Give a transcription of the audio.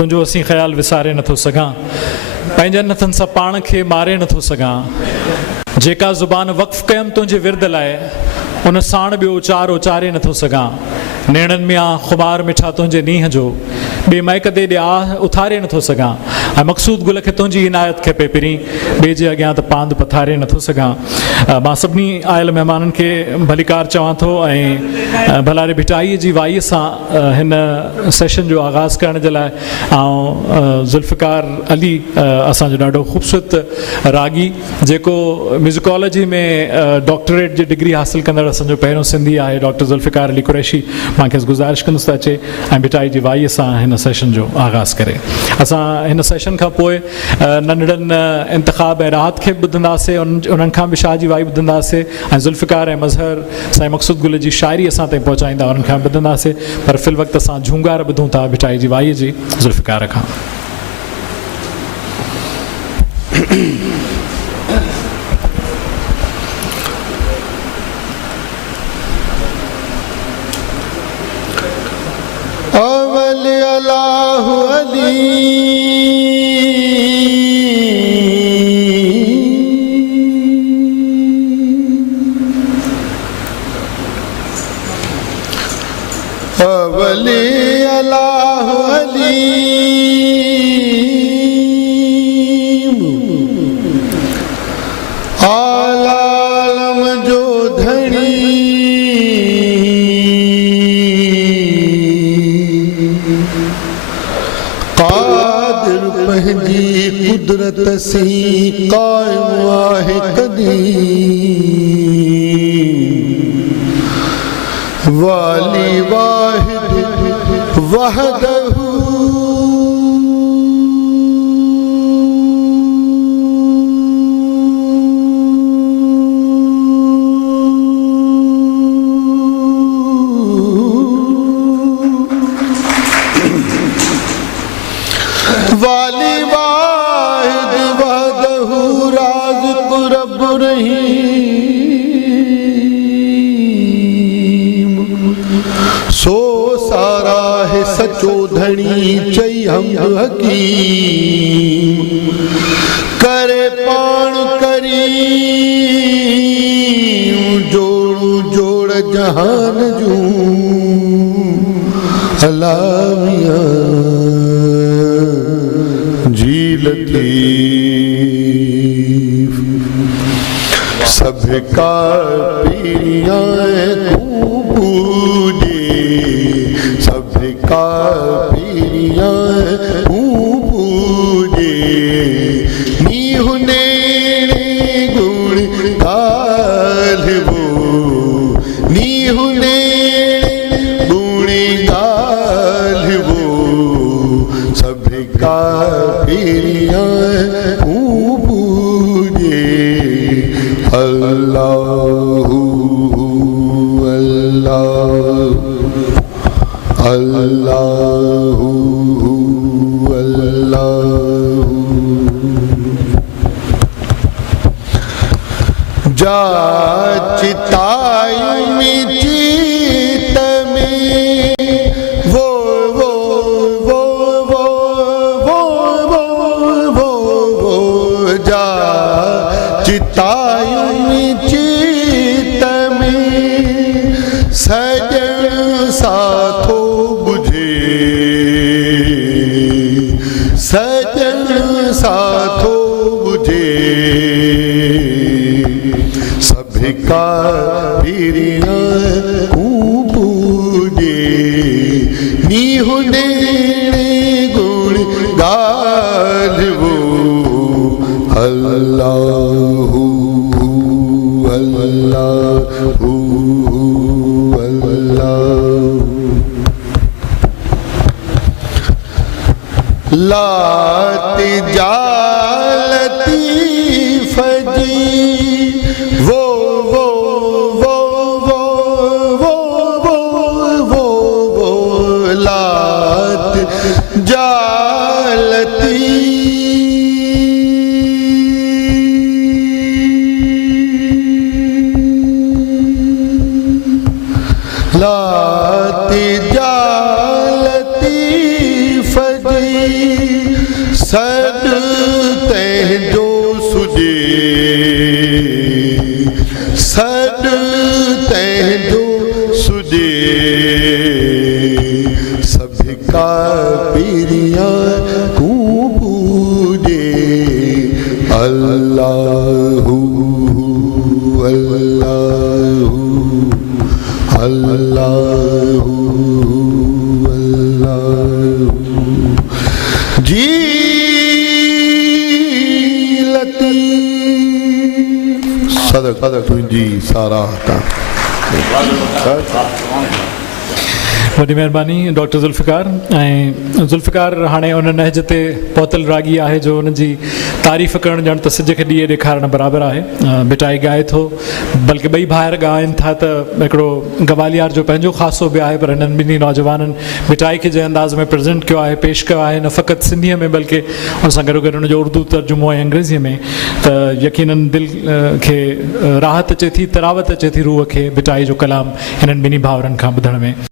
तुंहिंजो असीं ख़्यालु विसारे नथो सघां, पंहिंजनि हथनि सां पाण खे मारे नथो सघां। जेका ज़ुबान वक़्फ़ कयमि तुंहिंजे विर्द लाइ, उन साण ॿियो उचार उचारे नथो सघां। नेणनि में आ ख़ुमार मिठा तुंहिंजे नींहं जो, ॿिए महक दे ॾिया उथारे नथो सघां। ऐं मक़सूद गुल खे तुंहिंजी इनायत खे पहिरीं, ॿिए जे अॻियां त पांद पथारे नथो सघां। मां सभिनी आयल महिमाननि खे भलीकार चवां थो ऐं भलारे भिटाईअ जी वाईअ सां हिन सेशन जो आगाज़ करण जे लाइ ऐं ज़ुल्फ़िकार अली असांजो ॾाढो ख़ूबसूरत रागी, जेको म्यूज़िकोलॉजी में डॉक्टरेट जी डिग्री हासिलु कंदड़ असांजो पहिरियों सिंधी आहे, डॉक्टर ज़ुल्फ़िकार अली कुरैशी। मां खेसि गुज़ारिश कंदुसि त अचे ऐं भिटाई जी वाईअ सां हिन सेशन जो आगाज़ करे। असां हिन सेशन खां पोइ नंढड़नि इंतिख़ाब ऐं राहत खे बि ॿुधंदासीं, उन्हनि खां बि शाह जी वाई ॿुधंदासीं ऐं ज़ुल्फ़िकार ऐं मज़हर साईं मक़सूद गुल जी शाइरी असां ताईं पहुचाईंदा, उन्हनि खां ॿुधंदासीं। पर फ़िल वक़्तु असां झूंगार ॿुधूं था भिटाई जी वाईअ जी ज़ुल्फ़िकार खां। अल्लाहु अली अवली अल्लाहु अली आलम जो धनी कादिर पंहिंजी कुदरत सी कायम आहे कदीम वाली वाहिद वहदहू वाली वाहिद वहदहू राज़िक़ रब रहीम सो सारा है सचो धनी चई हमद हकीम करे पाण करीम जोड़ू जोड़ जहान जूं अलामिया जी लतीफ सबका पीरिया पूजे सबका पीरिया पूजे नीहुने गुण गालबो नीहुने गुण गालबो सबका पीरिया पूजे अल्लाहु अल्लाहु अल्लाहु जाचिताई में जीत में वो जाचिताई में जीत में सजन साथो सजन साथो बुझे सबका पीरिया पूजे नीहुने गुण गालबो अल्लाहु अल्लाहु लात जालती फजी वो लात जालती लात जालती फजी सॾु तंहिंजो सुॼे सभिका पीरियां तूं पूॼे अल्लाहु अल्लाहु अल्लाहु अल्लाहु जी लतीफ़ सदक तुंहिंजी साराह वॾी महिरबानी डॉक्टर ज़ुल्फ़िकार। ऐं ज़ुल्फ़िकार हाणे उन नहज ते पहुतल रागी आहे जो उनजी तारीफ़ करणु ॼण त सिज खे ॾींहुं ॾेखारणु बराबरि आहे। बिटाई ॻाए थो, बल्कि ॿई भाइर ॻाइनि था त हिकिड़ो गवालियार जो पंहिंजो ख़ासो बि आहे, पर हिननि ॿिन्ही नौजवाननि बिटाई खे जंहिं अंदाज़ में प्रेज़ेंट कयो आहे, पेश कयो आहे, न फ़क़ति सिंधीअ में बल्कि उन सां गॾोगॾु उनजो उर्दू तर्जुमो ऐं अंग्रेज़ीअ में, त यकीनन दिलि खे राहत अचे थी, तरावत अचे थी रूह खे बिटाई जो कलाम हिननि ॿिन्ही भाउरनि खां ॿुधण में।